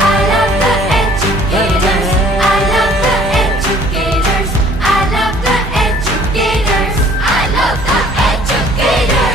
I love the educators. I love the educators. I love the educators. I love the educators.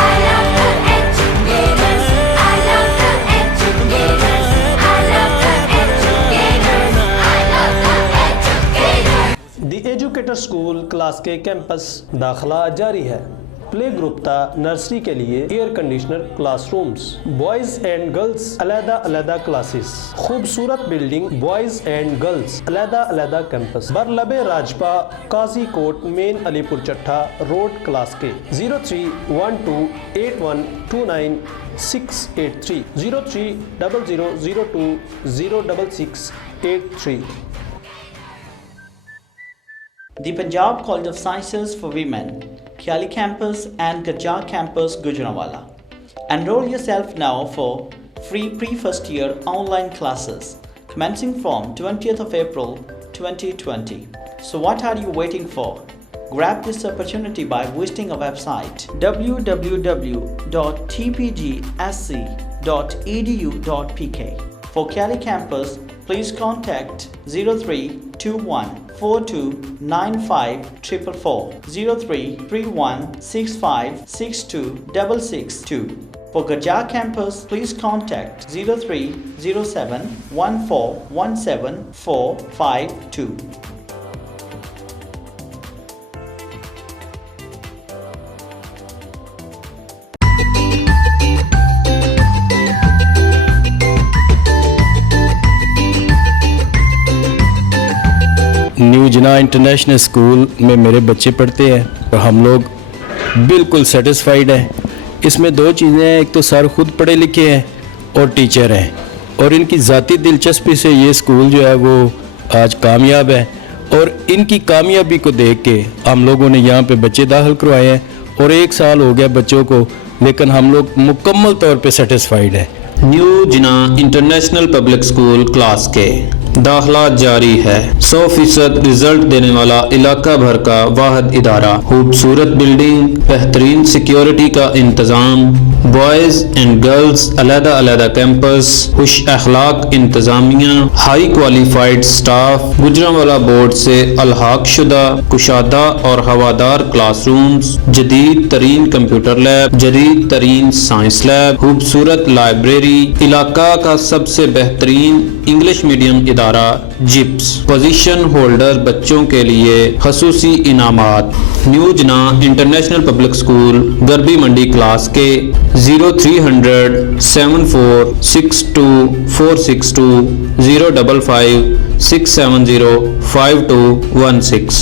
I love the educators. I love the educators. I love the educators. I love the educators. The educator school class کے campus داخلہ جاری ہے۔ Play group تا nursery کے لیے air conditioner class rooms, boys and girls علیحدہ classes, خوبصورت building, boys and girls علیحدہ کیمپس، برلب راجپا، قاضی کوٹ، مین علی پور چٹھا روڈ، کلاس کے 031281298683 0300020663۔ The Punjab College of Sciences for Women, Khiali Campus and Gajjar Campus, Gujranwala. Enroll yourself now for free pre-first year online classes commencing from 20th of April 2020. So what are you waiting for? Grab this opportunity by visiting our website www.tpgsc.edu.pk. For Khiali Campus, please contact 0321429544, 033165626662. For Gajjar Campus, please contact 0307141752. New Jinnah international school میں میرے بچے پڑھتے ہیں اور ہم لوگ بالکل satisfied ہیں۔ اس میں دو چیزیں ہیں، ایک تو سر خود پڑھے لکھے ہیں اور ٹیچر ہیں، اور ان کی ذاتی دلچسپی سے یہ اسکول جو ہے وہ آج کامیاب ہے، اور ان کی کامیابی کو دیکھ کے ہم لوگوں نے یہاں پہ بچے داخل کروائے ہیں، اور 1 سال ہو گیا بچوں کو، لیکن ہم لوگ مکمل طور پہ سیٹسفائیڈ ہیں۔ نیو جناح انٹرنیشنل پبلک اسکول کلاس کے داخلہ جاری ہے۔ 100% رزلٹ دینے والا علاقہ بھر کا واحد ادارہ، خوبصورت بلڈنگ، بہترین سیکیورٹی کا انتظام، بوائز اینڈ گرلز علیحدہ کیمپس، خوش اخلاق انتظامیہ، high qualified staff, Gujranwala board سے الحاق شدہ کشادہ اور ہوادار کلاس رومز، جدید ترین کمپیوٹر لیب، جدید ترین سائنس لیب، خوبصورت لائبریری، علاقہ کا سب سے بہترین انگلش میڈیم ادارہ جپس، پوزیشن ہولڈر بچوں کے لیے خصوصی انعامات۔ نیو جناح انٹرنیشنل پبلک اسکول گربی منڈی کلاس کے 037462462462 05567052216۔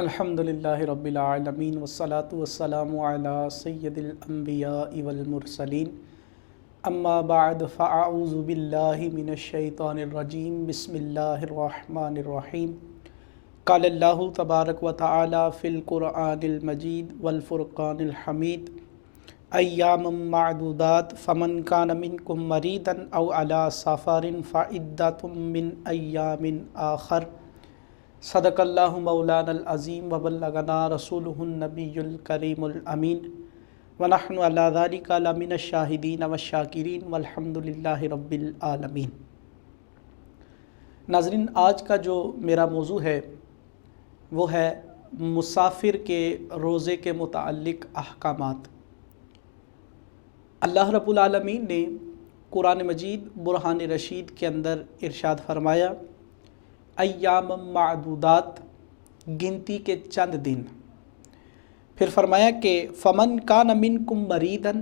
الحمدللہ رب العالمین والصلاة والسلام علی سید الانبیاء والمرسلین، اما بعد فاعوذ باللہ من الشیطان الرجیم، بسم اللہ الرحمن الرحیم۔ قال اللہ تبارک و تعالی فی القرآن المجید والفرقان الحمید، ایام معدودات فمن کان منکم مریضا او علی سفر فعدۃ من ایام آخر، صدق اللہ مولانا العظیم وبلغنا رسولہ النبی الکریم الامین، ونحن علی ذلک لمن الشاہدین والشاکرین والحمد للہ رب العالمین۔ ناظرین، آج کا جو میرا موضوع ہے وہ ہے مسافر کے روزے کے متعلق احکامات۔ اللہ رب العالمین نے قرآن مجید برہان رشید کے اندر ارشاد فرمایا، ایام معدودات، گنتی کے چند دن۔ پھر فرمایا کہ فمن کان منکم مریضا،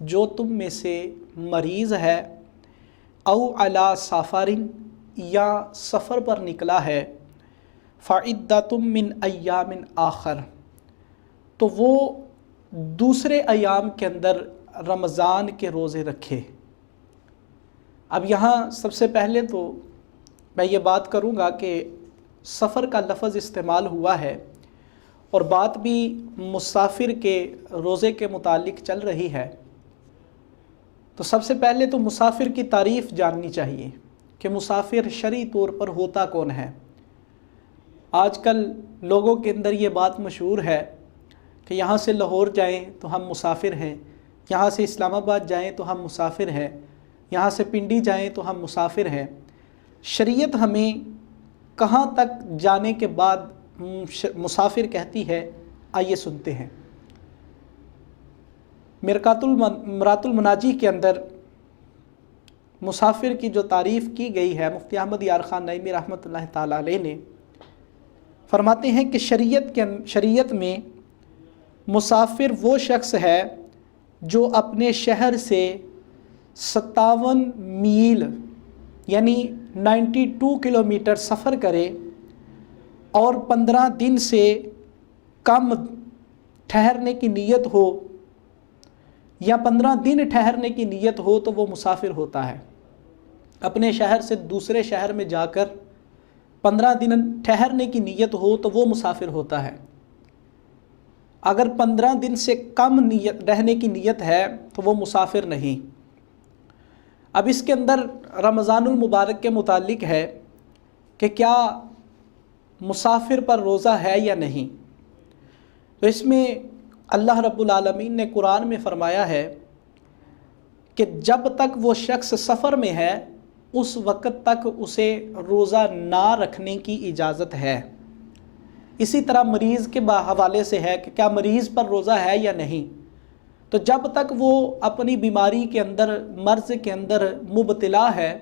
جو تم میں سے مریض ہے، او علی سفر، یا سفر پر نکلا ہے، فعدۃ من ایام آخر، تو وہ دوسرے ایام کے اندر رمضان کے روزے رکھے۔ اب یہاں سب سے پہلے تو میں یہ بات کروں گا کہ سفر کا لفظ استعمال ہوا ہے اور بات بھی مسافر کے روزے کے متعلق چل رہی ہے، تو سب سے پہلے تو مسافر کی تعریف جاننی چاہیے کہ مسافر شرعی طور پر ہوتا کون ہے۔ آج کل لوگوں کے اندر یہ بات مشہور ہے کہ یہاں سے لاہور جائیں تو ہم مسافر ہیں، یہاں سے اسلام آباد جائیں تو ہم مسافر ہیں، یہاں سے پنڈی جائیں تو ہم مسافر ہیں۔ شریعت ہمیں کہاں تک جانے کے بعد مسافر کہتی ہے، آئیے سنتے ہیں۔ مرات المناجی کے اندر مسافر کی جو تعریف کی گئی ہے، مفتی احمد یار خان نعیمی رحمۃ اللہ تعالیٰ علیہ نے فرماتے ہیں کہ شریعت میں مسافر وہ شخص ہے جو اپنے شہر سے 57 میل یعنی 92 کلومیٹر سفر کرے اور 15 دن سے کم ٹھہرنے کی نیت ہو یا 15 دن ٹھہرنے کی نیت ہو تو وہ مسافر ہوتا ہے۔ اپنے شہر سے دوسرے شہر میں جا کر 15 دن ٹھہرنے کی نیت ہو تو وہ مسافر ہوتا ہے۔ اگر 15 دن سے کم رہنے کی نیت ہے تو وہ مسافر نہیں۔ اب اس کے اندر رمضان المبارک کے متعلق ہے کہ کیا مسافر پر روزہ ہے یا نہیں، تو اس میں اللہ رب العالمین نے قرآن میں فرمایا ہے کہ جب تک وہ شخص سفر میں ہے اس وقت تک اسے روزہ نہ رکھنے کی اجازت ہے۔ اسی طرح مریض کے حوالے سے ہے کہ کیا مریض پر روزہ ہے یا نہیں، تو جب تک وہ اپنی بیماری کے اندر مرض کے اندر مبتلا ہے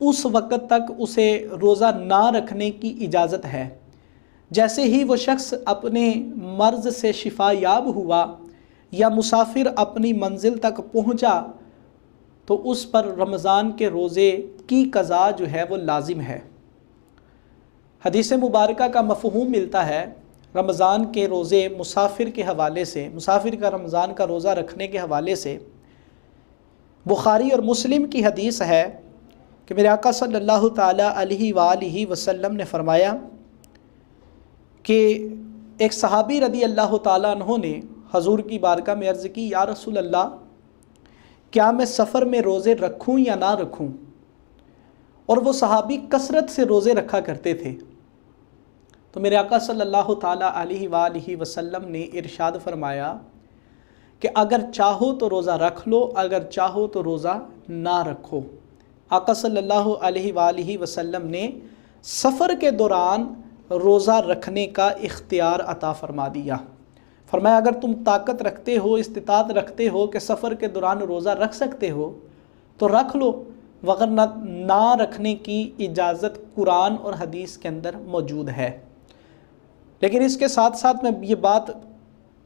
اس وقت تک اسے روزہ نہ رکھنے کی اجازت ہے۔ جیسے ہی وہ شخص اپنے مرض سے شفا یاب ہوا یا مسافر اپنی منزل تک پہنچا تو اس پر رمضان کے روزے کی قضا جو ہے وہ لازم ہے۔ حدیث مبارکہ کا مفہوم ملتا ہے رمضان کے روزے مسافر کے حوالے سے، مسافر کا رمضان کا روزہ رکھنے کے حوالے سے۔ بخاری اور مسلم کی حدیث ہے کہ میرے آقا صلی اللہ تعالیٰ علیہ وآلہ وسلم نے فرمایا کہ ایک صحابی رضی اللہ تعالیٰ عنہ نے حضور کی بارگاہ میں عرض کی، یا رسول اللہ کیا میں سفر میں روزے رکھوں یا نہ رکھوں؟ اور وہ صحابی کثرت سے روزے رکھا کرتے تھے، تو میرے آقا صلی اللہ تعالیٰ علیہ وآلہ وسلم نے ارشاد فرمایا کہ اگر چاہو تو روزہ رکھ لو، اگر چاہو تو روزہ نہ رکھو۔ آقا صلی اللہ علیہ وآلہ وسلم نے سفر کے دوران روزہ رکھنے کا اختیار عطا فرما دیا۔ فرمایا اگر تم طاقت رکھتے ہو، استطاعت رکھتے ہو کہ سفر کے دوران روزہ رکھ سکتے ہو تو رکھ لو، وگرنہ نہ رکھنے کی اجازت قرآن اور حدیث کے اندر موجود ہے۔ لیکن اس کے ساتھ ساتھ میں یہ بات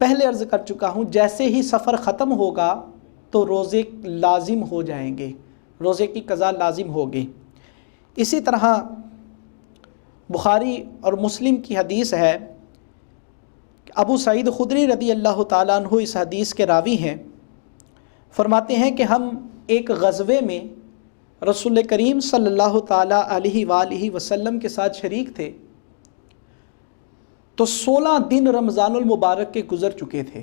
پہلے عرض کر چکا ہوں، جیسے ہی سفر ختم ہوگا تو روزے لازم ہو جائیں گے، روزے کی قضا لازم ہوگی۔ اسی طرح بخاری اور مسلم کی حدیث ہے، ابو سعید خدری رضی اللہ تعالیٰ عنہ اس حدیث کے راوی ہیں، فرماتے ہیں کہ ہم ایک غزوے میں رسول کریم صلی اللہ تعالیٰ علیہ وآلہ وسلم کے ساتھ شریک تھے، تو 16 دن رمضان المبارک کے گزر چکے تھے۔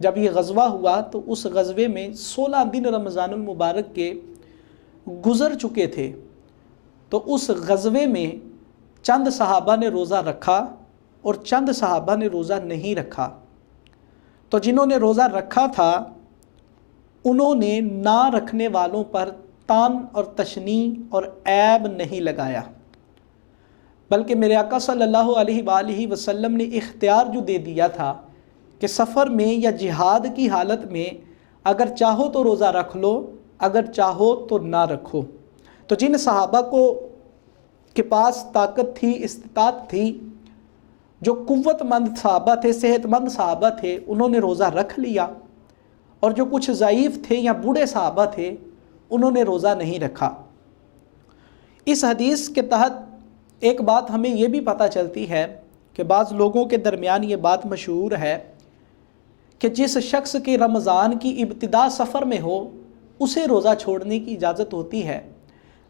جب یہ غزوہ ہوا تو اس غزوے میں 16 دن رمضان المبارک کے گزر چکے تھے، تو اس غزوے میں چند صحابہ نے روزہ رکھا اور چند صحابہ نے روزہ نہیں رکھا۔ تو جنہوں نے روزہ رکھا تھا انہوں نے نہ رکھنے والوں پر تان اور تشنیع اور عیب نہیں لگایا، بلکہ میرے آقا صلی اللہ علیہ وآلہ وسلم نے اختیار جو دے دیا تھا کہ سفر میں یا جہاد کی حالت میں اگر چاہو تو روزہ رکھ لو، اگر چاہو تو نہ رکھو۔ تو جن صحابہ کے پاس طاقت تھی، استطاعت تھی، جو قوت مند صحابہ تھے، صحت مند صحابہ تھے، انہوں نے روزہ رکھ لیا، اور جو کچھ ضعیف تھے یا بوڑھے صحابہ تھے انہوں نے روزہ نہیں رکھا۔ اس حدیث کے تحت ایک بات ہمیں یہ بھی پتہ چلتی ہے کہ بعض لوگوں کے درمیان یہ بات مشہور ہے کہ جس شخص کے رمضان کی ابتدا سفر میں ہو اسے روزہ چھوڑنے کی اجازت ہوتی ہے،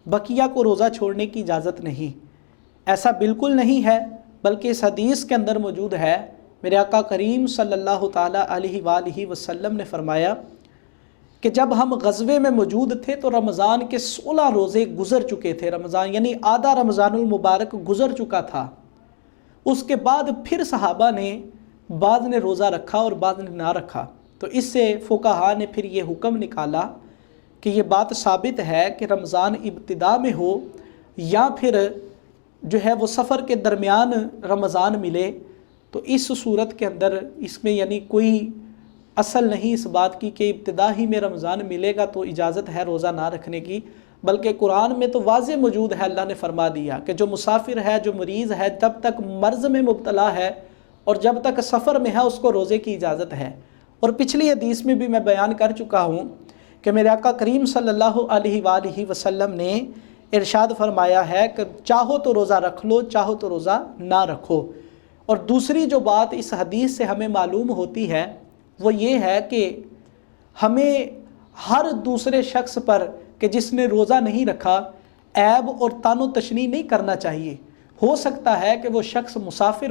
بقیہ کو روزہ چھوڑنے کی اجازت نہیں۔ ایسا بالکل نہیں ہے، بلکہ اس حدیث کے اندر موجود ہے، میرے آقا کریم صلی اللہ تعالیٰ علیہ وآلہ وسلم نے فرمایا کہ جب ہم غزوے میں موجود تھے تو رمضان کے 16 روزے گزر چکے تھے، رمضان یعنی آدھا رمضان المبارک گزر چکا تھا۔ اس کے بعد پھر صحابہ نے بعض نے روزہ رکھا اور بعض نے نہ رکھا، تو اس سے فقہا نے پھر یہ حکم نکالا کہ یہ بات ثابت ہے کہ رمضان ابتدا میں ہو یا پھر جو ہے وہ سفر کے درمیان رمضان ملے، تو اس صورت کے اندر اس میں یعنی کوئی اصل نہیں اس بات کی کہ ابتدا ہی میں رمضان ملے گا تو اجازت ہے روزہ نہ رکھنے کی، بلکہ قرآن میں تو واضح موجود ہے، اللہ نے فرما دیا کہ جو مسافر ہے، جو مریض ہے، جب تک مرض میں مبتلا ہے اور جب تک سفر میں ہے اس کو روزے کی اجازت ہے۔ اور پچھلی حدیث میں بھی میں بیان کر چکا ہوں کہ میرے آقا کریم صلی اللہ علیہ وآلہ وسلم نے ارشاد فرمایا ہے کہ چاہو تو روزہ رکھ لو، چاہو تو روزہ نہ رکھو۔ اور دوسری جو بات اس حدیث سے ہمیں معلوم ہوتی ہے وہ یہ ہے کہ ہمیں ہر دوسرے شخص پر کہ جس نے روزہ نہیں رکھا عیب اور طعن و تشنیع نہیں کرنا چاہیے۔ ہو سکتا ہے کہ وہ شخص مسافر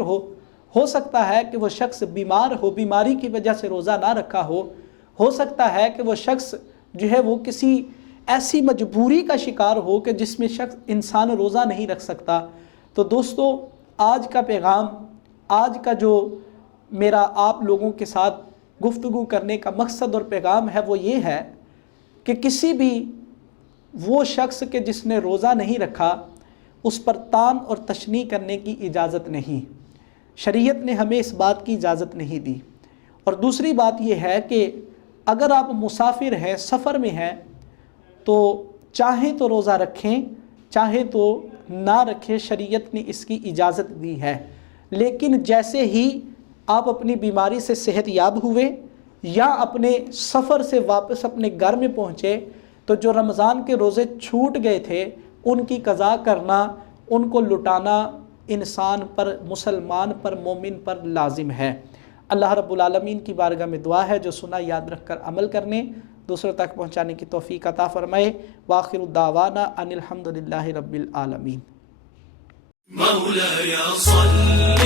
ہو سکتا ہے کہ وہ شخص بیمار ہو، بیماری کی وجہ سے روزہ نہ رکھا ہو سکتا ہے کہ وہ شخص جو ہے وہ کسی ایسی مجبوری کا شکار ہو کہ جس میں شخص انسان روزہ نہیں رکھ سکتا۔ تو دوستو، آج کا پیغام، آج کا جو میرا آپ لوگوں کے ساتھ گفتگو کرنے کا مقصد اور پیغام ہے وہ یہ ہے کہ کسی بھی وہ شخص کے جس نے روزہ نہیں رکھا اس پر طعن اور تشنیع کرنے کی اجازت نہیں، شریعت نے ہمیں اس بات کی اجازت نہیں دی۔ اور دوسری بات یہ ہے کہ اگر آپ مسافر ہیں، سفر میں ہیں، تو چاہیں تو روزہ رکھیں، چاہیں تو نہ رکھیں، شریعت نے اس کی اجازت دی ہے۔ لیکن جیسے ہی آپ اپنی بیماری سے صحت یاب ہوئے یا اپنے سفر سے واپس اپنے گھر میں پہنچے تو جو رمضان کے روزے چھوٹ گئے تھے ان کی قضا کرنا، ان کو لٹانا انسان پر، مسلمان پر، مومن پر لازم ہے۔ اللہ رب العالمین کی بارگاہ میں دعا ہے جو سنا یاد رکھ کر عمل کرنے، دوسروں تک پہنچانے کی توفیق عطا فرمائے۔ وآخر الدعوانا ان الحمدللہ رب العالمین۔ مولاي صل